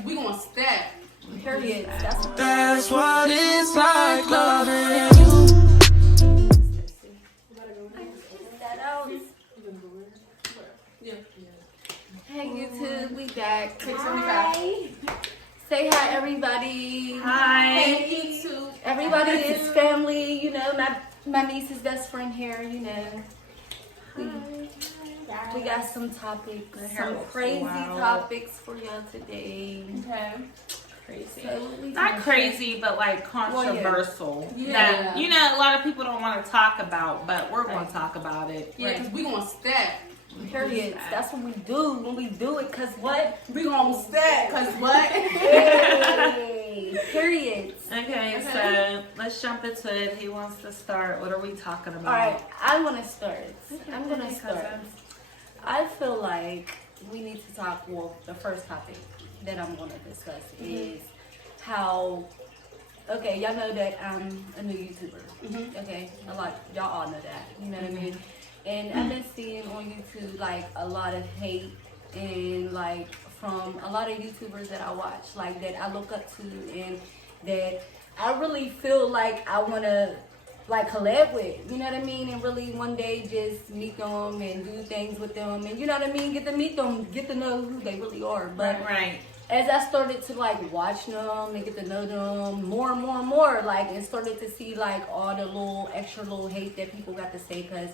cause we gonna step. Period. That's what it's like loving you. Hey YouTube, we back. Hi. Say hi everybody. Hi. Hey YouTube. Everybody is family, you know, my niece's best friend here, you know. We got some topics, some crazy topics for y'all today. Okay. Crazy. So Not crazy, but like controversial. Yeah. That, you know, a lot of people don't want to talk about, but we're going to talk about it. Yeah, cause we gonna step. Period. That's what we do when we do it, cause what? We gonna step, cause what? Hey, period. Okay, so let's jump into it. Who wants to start? What are we talking about? All right, I'm gonna start. I'm gonna Okay, start. cousin. I feel like we need to talk. Well, the first topic that I'm gonna discuss is how. Okay, y'all know that I'm a new YouTuber. Okay, a lot. Y'all all know that. You know what I mean? And I've been seeing on YouTube like a lot of hate and like from a lot of YouTubers that I watch, like that I look up to and that I really feel like I want to like collab with, you know what I mean? And really one day just meet them and do things with them and you know what I mean? Get to meet them, get to know who they really are. But Right. as I started to like watch them and get to know them more and more and more, like and started to see like all the little extra little hate that people got to say, because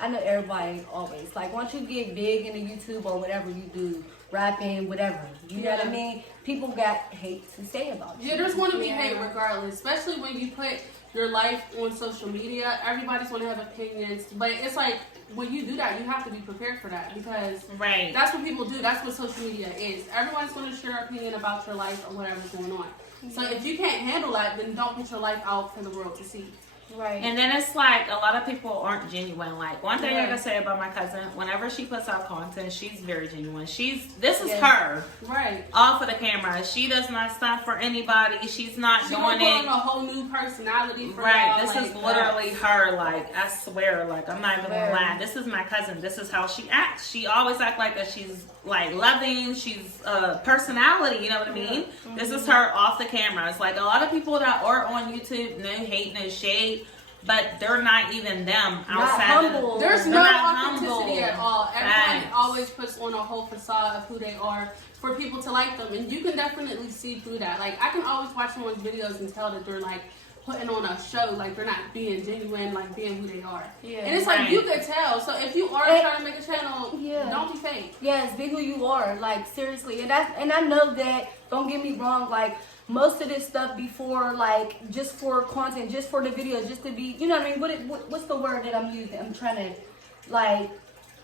I know everybody always like once you get big into YouTube or whatever you do, rapping, whatever, you know what I mean? People got hate to say about you. Yeah, there's gonna be hate regardless, especially when you put your life on social media. Everybody's gonna have opinions, but it's like when you do that, you have to be prepared for that because Right. that's what people do. That's what social media is. Everyone's gonna share an opinion about your life or whatever's going on. So if you can't handle that, then don't put your life out for the world to see. Right. And then it's like a lot of people aren't genuine. Like one thing I gotta say about my cousin, whenever she puts out content, she's very genuine. This is her. Right. Off of the camera. She does not stop for anybody. She's not She doing gonna put it. on a whole new personality for Right, y'all. this like, is literally her. Like, I swear, like, I'm not even gonna Very. lie. This is my cousin. This is how she acts. She always act like that. She's like loving. She's personality. You know what I mean? This is her off the camera. It's like a lot of people that are on YouTube, no hate, no shade, but they're not even them outside. humble. There's They're no not authenticity humble. at all. Everyone Facts. always puts on a whole facade of who they are for people to like them, and you can definitely see through that. Like I can always watch someone's videos and tell that they're like putting on a show, like they're not being genuine, like being who they are. Yeah. And it's like Right. you could tell. So if you are And- trying to make a channel, Yeah. don't be fake. Yes, be who you are, like seriously, and I know that. Don't get me wrong, like most of this stuff before, like just for content, just for the videos, just to be, you know what I mean? What's the word that I'm using? I'm trying to, like,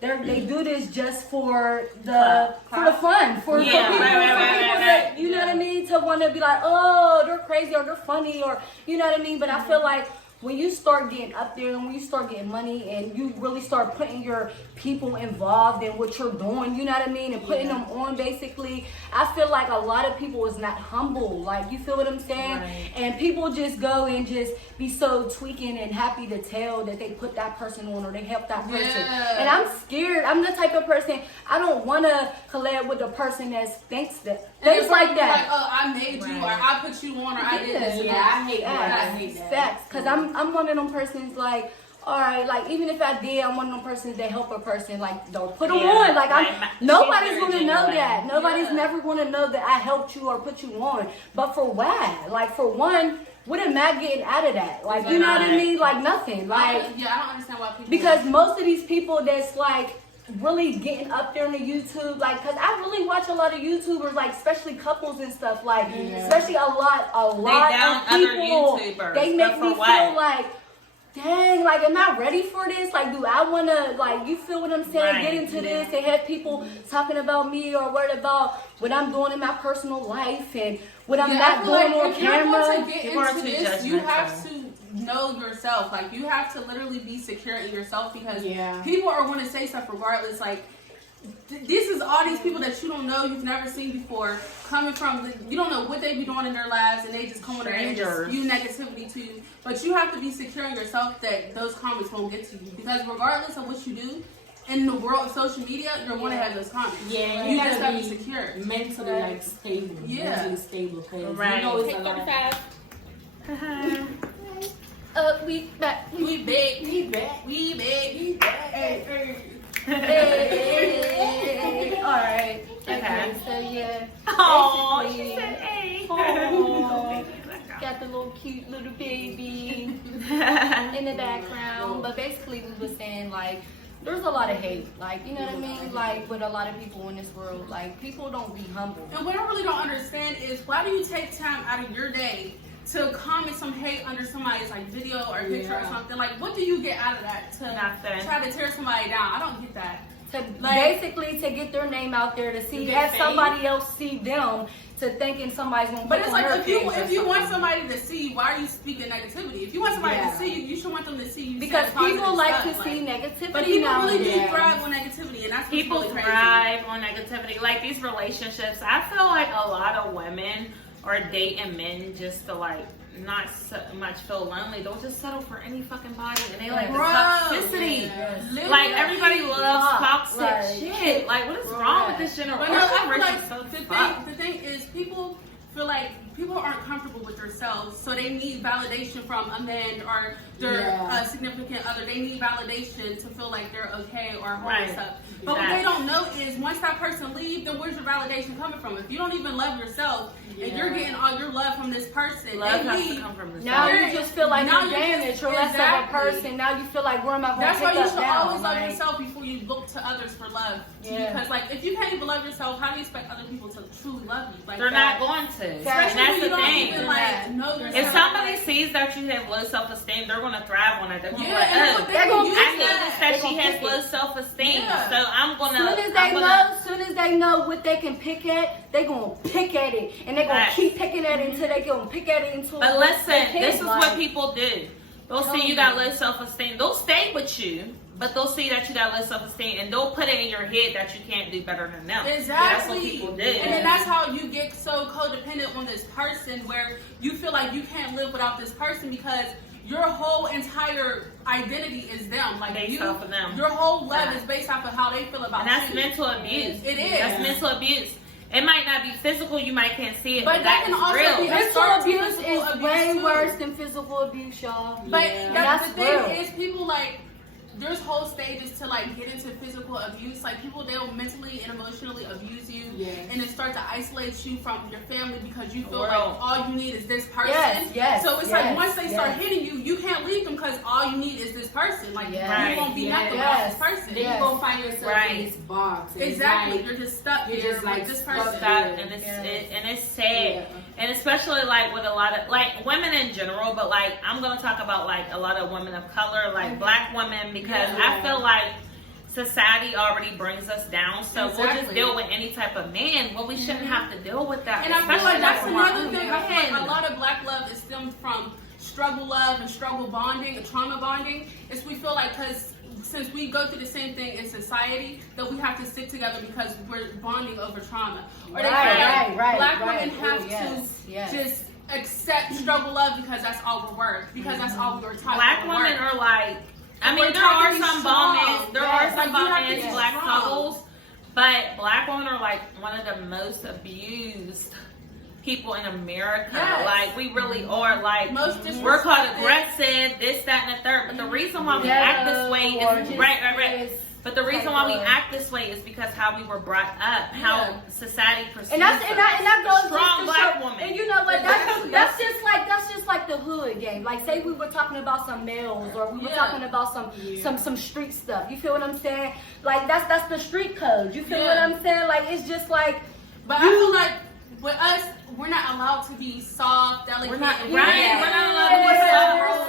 they do this just for the fun, for people, Yeah, for people right. that you know what I mean, to want to be like, oh, they're crazy or they're funny or you know what I mean. But I feel like when you start getting up there and when you start getting money and you really start putting your people involved in what you're doing, you know what I mean, and putting them on basically, I feel like a lot of people is not humble. Like, you feel what I'm saying? Right. And people just go and just be so tweaking and happy to tell that they put that person on or they help that person. Yeah. And I'm scared. I'm the type of person, I don't want to collab with a person that thinks And things if like people that. Like, oh, I made you, or I put you on, or I did this. And Yeah, that. I hate that. I hate that. Facts. Because I'm one of them persons like, all right, like even if I did, I'm one of them persons that help a person, like don't put them on. Like nobody's she's gonna very know genuine. that. Nobody's Yeah. never gonna know that I helped you or put you on. But for what? Like for one, what am I getting out of that? Like you know what I mean? Like nothing. Like Yeah, I don't understand why people. because most of these people that's like really getting up there on the YouTube, like, cause I really watch a lot of YouTubers, like, especially couples and stuff, like, especially a lot down of other people. YouTubers, They make but for me what? feel like, dang, like, am I ready for this? Like, do I wanna, like, you feel what I'm saying? Right. Get into this and have people talking about me or worried about what I'm doing in my personal life and what I'm I not feel doing like on if you're going camera. to get People are into too this, you have judgmental. to know yourself. Like, you have to literally be secure in yourself because Yeah. people are going to say stuff regardless. Like, this is all these people that you don't know, you've never seen before, coming from, you don't know what they be doing in their lives, and they just come in there and just Strangers. spew negativity to you. But you have to be secure in yourself that those comments won't get to you. Because regardless of what you do, in the world of social media, you're going to have those comments. Yeah, you you just gotta have to be be secure. mentally like stable. Yeah. Mentally stable. Cause Right. you know it's Take a lot. 35. We back. We big, we back, we big, we back. Hey, Hey. All right. Okay. So yeah. Oh, basically, she said, "Hey." Oh, got the little cute little baby in the background. But basically, we were saying like, there's a lot of hate. Like, you know what I mean? Like with a lot of people in this world, like people don't be humble. And what I really don't understand is why do you take time out of your day to comment some hate under somebody's like video or picture or something? Like, what do you get out of that to Nothing. try to tear somebody down? I don't get that. To Like- basically to get their name out there to see, get have fame. somebody else see them, to thinking somebody's gonna. But click it's on like their if you page or want something. somebody to see you, why are you speaking negativity? If you want somebody to see you, you should want them to see you. Because saying positive people like stuff, to see negativity. But people really do nowadays. thrive on negativity, and that's what's People really crazy. thrive on negativity. Like these relationships, I feel like a lot of women are dating men just to like not so much feel lonely. They'll just settle for any fucking body, and they like the Bro, toxicity. Literally. Like everybody loves toxic Like, shit. Like what is wrong with this But generation? no, Our I feel generation's like so the fucked. thing is people feel like people aren't comfortable with themselves, so they need validation from a man or their significant other. They need validation to feel like they're okay or all Right. this stuff. But what they don't know is once that person leaves, then where's your validation coming from? If you don't even love yourself and you're getting all your love from this person, Love they has to leave. come from the Now soul. you just feel like Now you're you're damaged, just- or less of a exactly. person. Now you feel like, where am I going That's to why pick you up should down? always love Like, yourself before you look to others for love. Yeah. Because like if you can't even love yourself, how do you expect other people to truly love you? Like They're that? not going to. Especially And that's when the you don't thing. even like know yourself. If somebody sees that you have low self-esteem, they're going to thrive on it. They're going to be Yeah, like, and oh, they're gonna use I use noticed They that she gonna has pick low it. self-esteem, Yeah. so I'm going to. Soon as they know what they can pick at, they gonna pick at it, and they gonna Right. keep picking at it until they gonna pick at it until. But they listen, hit, this is like, what people do. They'll see you got low self-esteem. They'll stay with you, but they'll see that you got low self-esteem, and they'll put it in your head that you can't do better than them. Exactly. That's what people do. And then that's how you get so codependent on this person where you feel like you can't live without this person because your whole entire identity is them. Like Based you, off of them. your whole love Yeah. is based off of how they feel about And that's you. mental abuse. It is. That's mental abuse. It might not be physical, you might can't see it, But but that that can is also real. be- Mental Start abuse physical is abuse, way too. worse than physical abuse, y'all. But That's the thing real. is, people like there's whole stages to like get into physical abuse. Like people, they'll mentally and emotionally abuse you, and then start to isolate you from your family because you feel like World. all you need is this person. Yes, So it's yes, like once they start yes. hitting you, you can't leave them because all you need is this person. Like Yes. you won't be Right. nothing Yes. without this person. Then Yes. you go find yourself Right. in this box. And Exactly. It's You're just stuck you're there just, with like, this stuck person. That, Yeah. and it's Yes. and it's sad, Yeah. and especially like with a lot of like women in general, but like I'm gonna talk about like a lot of women of color, like Black women, because I feel like society already brings us down, so we'll just Exactly. deal with any type of man. Well, we shouldn't have to deal with that. And I feel like especially that's from our another own thing. I feel like men. a lot of Black love is stemmed from struggle love and struggle bonding and trauma bonding. Is we feel like because since we go through the same thing in society that we have to stick together because we're bonding over trauma. Or they feel like Black women have to just accept struggle love because that's all we're worth. Because that's all we were taught. Black we're women worth. are like, I mean, We're there taught are to be some strong. bombings, there Yes, are like, some you have to bombings, be Black strong. couples, but Black women are like one of the most abused people in America. Yes. Like, we really are. Like, Most we're called disrespected. aggressive, this, that, and the third. But the reason why we act this way is right. But the reason why we act this way is because how we were brought up, how society perceives And that goes strong just to Black show- woman. And you know what? That's just like the hood game. Like say we were talking about some males, or we were talking about some street stuff. You feel what I'm saying? Like that's the street code. You feel what I'm saying? Like it's just like. But I feel like with us, we're not allowed to be soft, delicate. We're not and- right. We're not allowed to be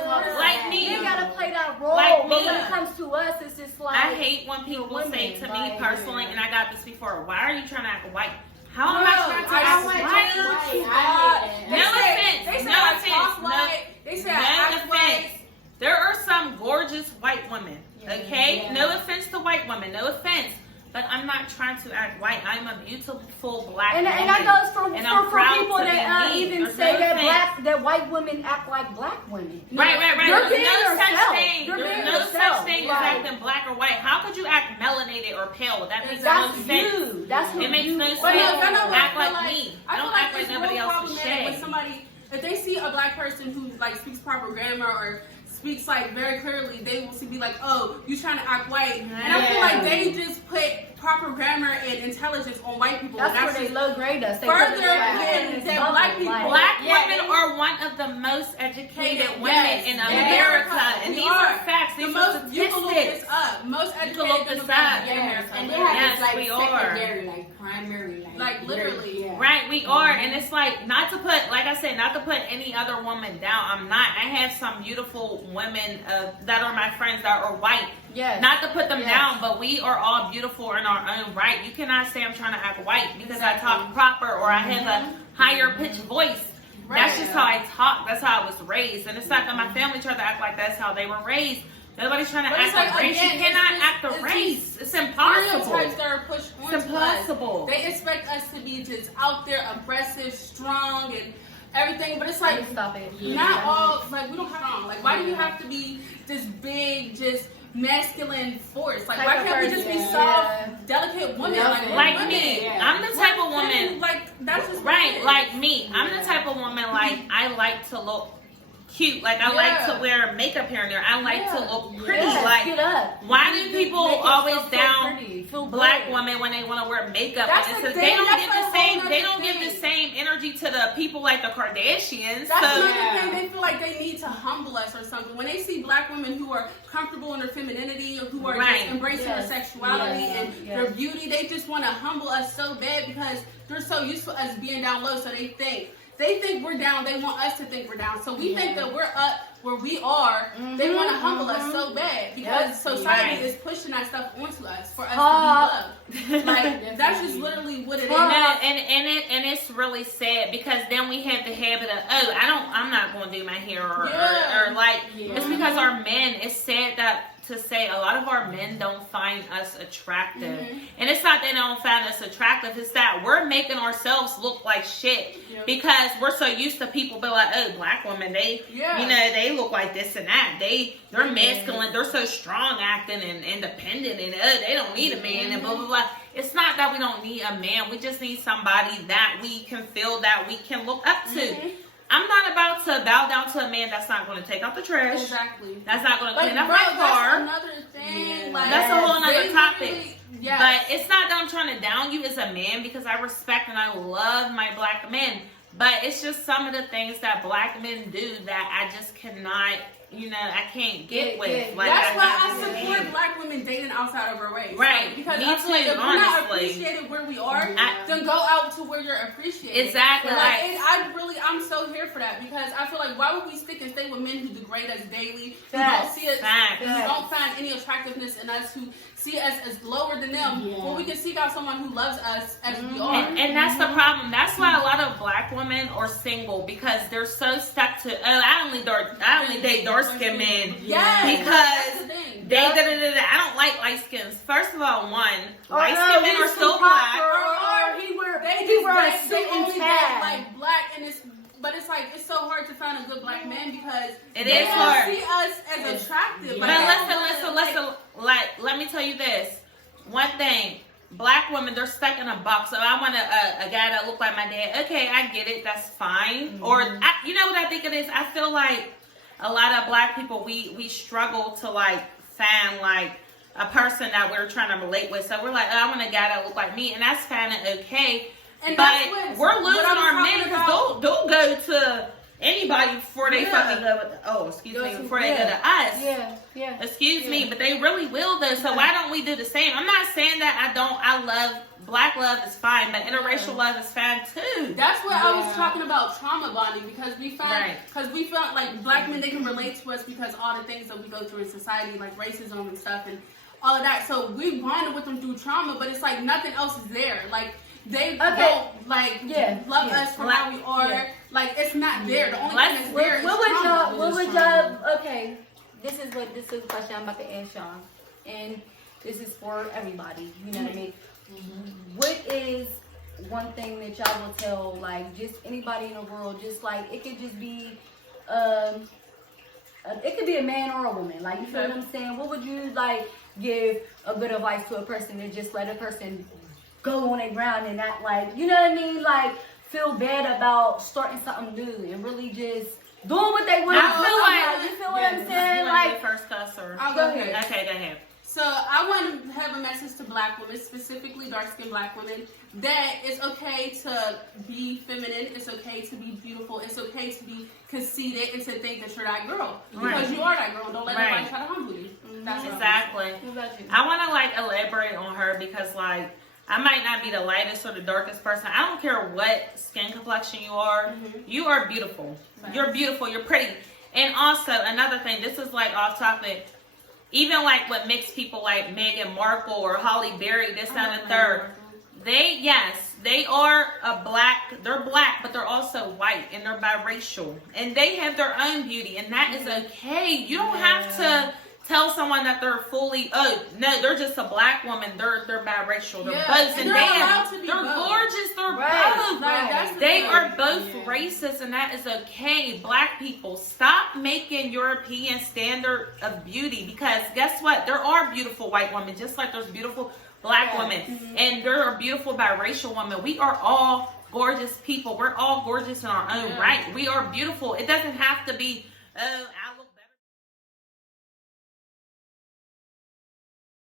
soft. Like me. You gotta play that role. Like but me. when it comes to us, it's just like. I hate when people women, say to me like, personally, and I got this before, why are you trying to act white? How am I trying to I act don't white? like No offense. They say No I offense. talk No- white. They say I No act offense. white. There are some gorgeous white women, okay? Yeah. No offense to white women, no offense. But I'm not trying to act white. I'm a beautiful Black And woman. that goes And I'm for proud people to be that even There's say no that that white women act like black women. Right. You're being There's no such yourself. thing. You're There's being no yourself. such thing as Like, acting black or white. How could you act melanated or pale? That makes no that's sense. you. That's who It makes you no are. sense. But no, y'all know what Act I feel like me. I Don't feel act like it's nobody real else is problematic when shade. somebody, if they see a black person who like speaks proper grammar or speaks like very clearly, they will be like, oh, you trying to act white. And I feel like they just put proper grammar and intelligence on white people. That's and where they just low grade us. They further put us in than this black bubble, people. like- Black Yeah, women are one of the most educated Yes, women in yes, America. And we these are facts. The These most, are you can look this statistics. up. Most You can educated look this demographic up. in America. And they Literally. have Yes, like we are. secondary, like primary, Like, literally. Yeah. Right, we are, and it's like not to put, like I said, not to put any other woman down. I'm not. I have some beautiful women that are my friends that are white. Yes. Not to put them Yes. down, but we are all beautiful in our own right. You cannot say I'm trying to act white because I talk proper or I have a higher pitched voice. That's just how I talk. That's how I was raised, and it's like my family tried to act like that's how they were raised. Nobody's trying to But act it's like like, race. You again, cannot it's act the just- race. It's impossible. Stereotypes that are pushed onto It's impossible. us. They expect us to be just out there, aggressive, strong, and everything. But it's like Stop it. not all. Like we don't have strong. Like why do you have to be this big, just masculine force? Like why can't we just be soft, delicate women? Like women? me, Yeah. I'm the type of woman. Like that's just what it Right, is. like me. I'm the type of woman, like, I like to look cute. Like, I like to wear makeup here and there. I like to look pretty. Yes, Like, get up. why do people Make always yourself so down pretty. Feel black good. women when they want to wear makeup? That's And the it's thing. they don't That's give a the whole same. nother They don't give thing. the same energy to the people like the Kardashians. That's So another thing. They feel like they need to humble us or something. When they see black women who are comfortable in their femininity, or who are Right. just embracing Yes. their sexuality Yes. and Yes. their beauty, they just want to humble us so bad because they're so used to us being down low. So they think we're down. They want us to think we're down. So we think that we're up where we are. They want to humble us so bad because Yep. society Right. is pushing that stuff onto us for us to be loved. Like that's just literally what it is. No, and it's really sad because then we have the habit of I'm not going to do my hair or like it's because our men. It's sad that to say a lot of our men don't find us attractive, and it's not they don't find us attractive. It's that we're making ourselves look like shit because we're so used to people be like, oh, black women, they they look like this and that. They're masculine. They're so strong acting and independent, and they don't need a man and blah blah blah. It's not that we don't need a man. We just need somebody that we can feel that we can look up to. I'm not about to bow down to a man that's not going to take out the trash. Exactly. That's not going to clean up bro, my car. that's another thing. Yeah. Like, That's a whole nother they topic. really- yes. But it's not that I'm trying to down you as a man because I respect and I love my black men. But it's just some of the things that black men do that I just cannot, I can't get with. Like, that's why I understand. support black women dating outside of our race. Right. Like, because Me I feel like too, if we're not honestly. appreciated where we are, I- then go out to where you're appreciated. Exactly. Like, Right. I'm so here for that because I feel like why would we stick and stay with men who degrade us daily, who Facts. don't see us, Facts. who don't find any attractiveness in us, who see us as lower than them, when we can seek out someone who loves us as we are. And that's the problem. That's why a lot of black women are single because they're so stuck to I only date dark skinned men Yes, because that's the thing. I don't like light skins. First of all, light skinned men are still black. Or he wear a suit they and only tag. get like black, and it's like it's so hard to find a good black man because It they is don't hard. see us as attractive. But Like, listen. Let me tell you this. One thing, black women, they're stuck in a box. So I want a guy that look like my dad. Okay, I get it. That's fine. Or you know what I think it is? I feel like a lot of black people we struggle to like find like a person that we're trying to relate with. So we're like, I want a guy that look like me, and that's fine and okay. And but that's we're losing what I'm our men talking because about. they'll go to anybody before they fucking go with before they go to us. Yeah. Excuse me, but they really will though. So why don't we do the same? I'm not saying that I love black love is fine, but interracial love is fine too. That's what I was talking about, trauma bonding, because we Right. felt like black men, they can relate to us because all the things that we go through in society, like racism and stuff and all of that. So we bonded with them through trauma, but it's like nothing else is there. Like they don't like love us for how we are. Yeah. Like it's not there. The only thing that's there is trauma. What would y'all? Okay, this is a question I'm about to ask y'all, and this is for everybody. You know what I mean? What is one thing that y'all will tell, like, just anybody in the world, just like, it could just be, it could be a man or a woman. Like, you feel what I'm saying? What would you, like, give a good advice to a person to just let a person go on their ground and not, like, you know what I mean? Like, feel bad about starting something new and really just doing what they want to do. You feel what I'm saying? Like, first cuss or I'll go ahead. Okay, go ahead. So I want to have a message to black women, specifically dark-skinned black women, that it's okay to be feminine, it's okay to be beautiful, it's okay to be conceited and to think that you're that girl. Because you are that girl. Don't let anybody try to humble you. That's exactly. I want to, like, elaborate on her because, like, I might not be the lightest or the darkest person. I don't care what skin complexion you are. You are beautiful. You're beautiful. You're pretty. And also, another thing, this is, like, off topic. Even, like, with mixed people like Meghan Markle or Holly Berry, this, that, and the third. They are they're black, but they're also white, and they're biracial. And they have their own beauty, and that is okay. You don't have to tell someone that they're fully, no, they're just a black woman. They're biracial. They're both. And they're gorgeous. They're both. Like, they are both racist, and that is okay. Black people, stop making European standard of beauty, because guess what? There are beautiful white women, just like there's beautiful black women. And there are beautiful biracial women. We are all gorgeous people. We're all gorgeous in our own right. We are beautiful. It doesn't have to be,